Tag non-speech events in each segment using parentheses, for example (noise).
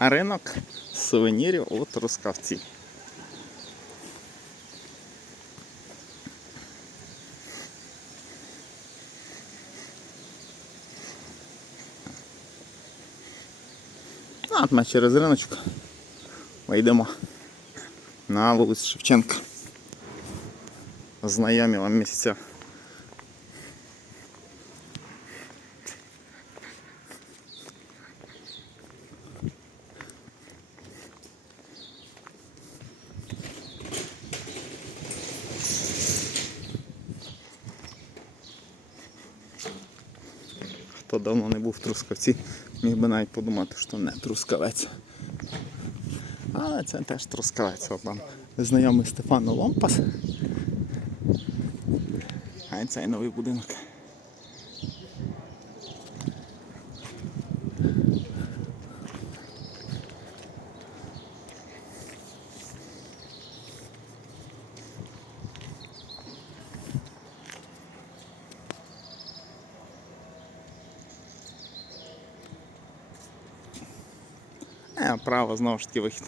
А ринок сувенірів у Трускавці. А, От ми через риночок вийдемо на вулицю Шевченка. Знайомі вам місця. Хто давно не був в Трускавці, міг би навіть подумати, що не Трускавець. Але це теж Трускавець. Там знайомий Стефано Ломпас. А цей новий будинок. А право знову ж таки вихід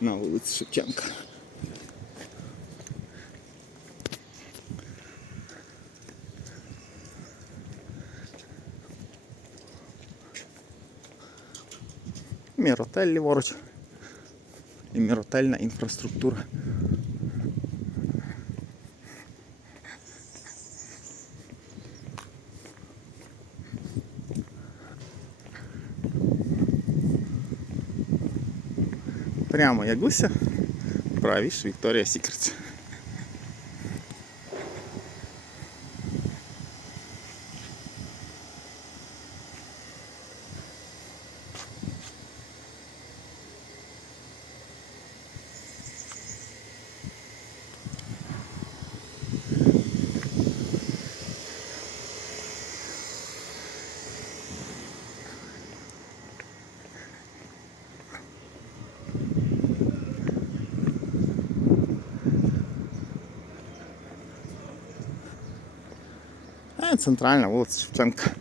на вулицю Шевченка. Міротель ліворуч. І міротельна інфраструктура. Прямо як гуся, правіш Вікторія Сікретс. Центральна вулиця Шевченка.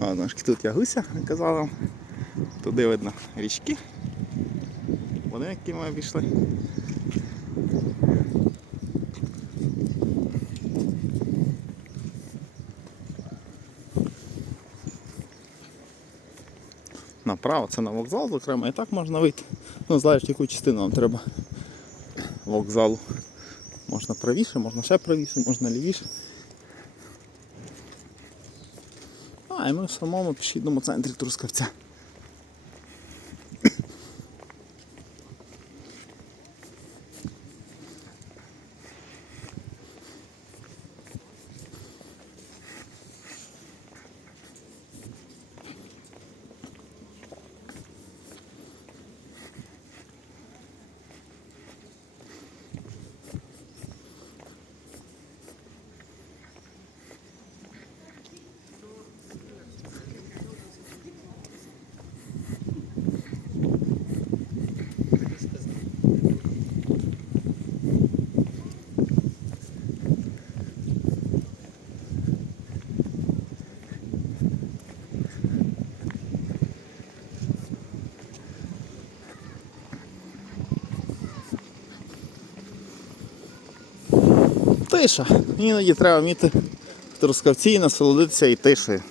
О, тут я гуся, казав вам. Туди видно річки. Вони, які ми обійшли. Направо це на вокзал, зокрема, і так можна вийти. Ну, залежить, яку частину вам треба вокзалу. Можна правіше, можна ще правіше, можна лівіше. А, і ми в самому пішідному центрі Трускавця. Тиша. Іноді треба вміти в Трускавці насолодитися і тишею.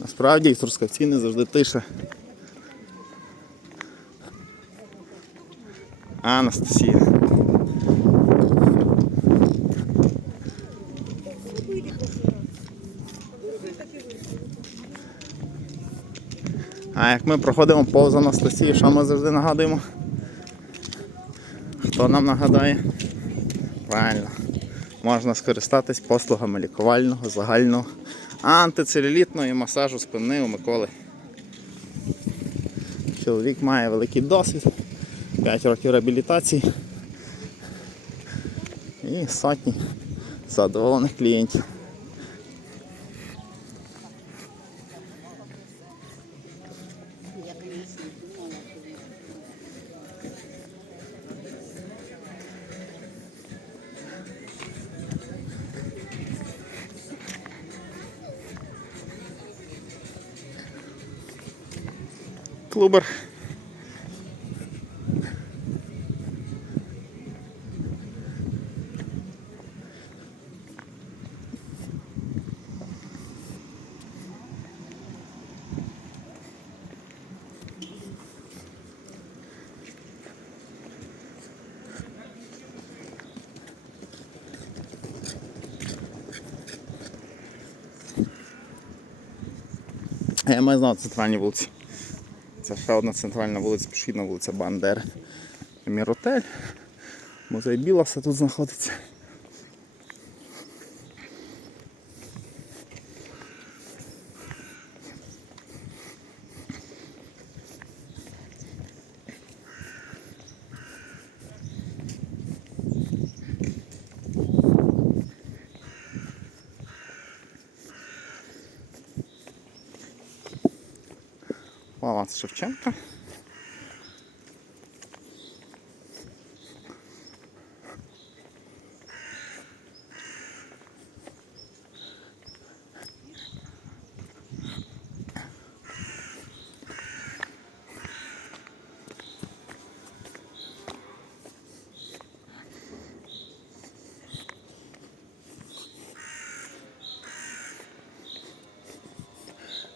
Насправді в Трускавці не завжди тиша. Анастасія. А як ми проходимо повз Анастасію, що ми завжди нагадуємо? Хто нам нагадає? Правильно. Можна скористатись послугами лікувального, загального, антицелюлітного масажу спини у Миколи. Чоловік має великий досвід, 5 років реабілітації і сотні задоволених клієнтів. клубер. Я маю знати центральні вулиці. Це ще одна центральна вулиця, пішохідна вулиця Бандери. Міротель. Музей Білоса тут знаходиться. Палац Шевченка.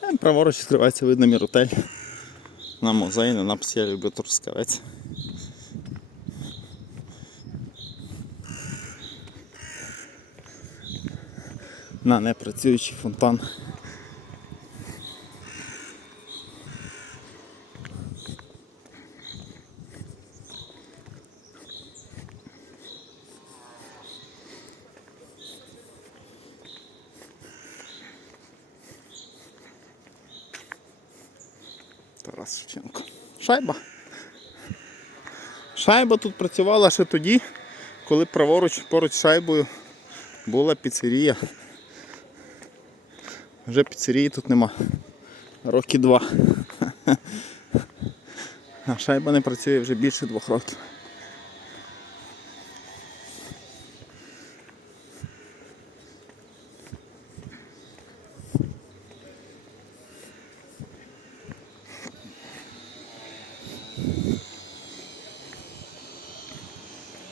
Е, Праворуч відкривається видно міротель. На музей, на люблю Трускавець. На непрацюючий фонтан. Тарас Шевченко. Шайба. Шайба тут працювала ще тоді, коли праворуч поруч з шайбою була піцерія. Вже піцерії тут нема. Роки два. (laughs) А шайба не працює вже більше двох років.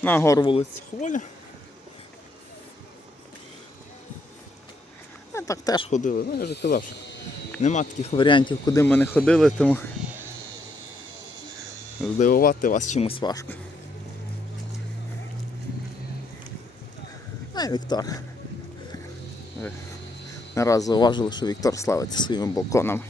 На гору вулиці Хволя. А так теж ходили, ну я вже казав, що нема таких варіантів, куди ми не ходили, тому здивувати вас чимось важко. А Віктор. Ви не раз зауважили, що Віктор славиться своїми балконами.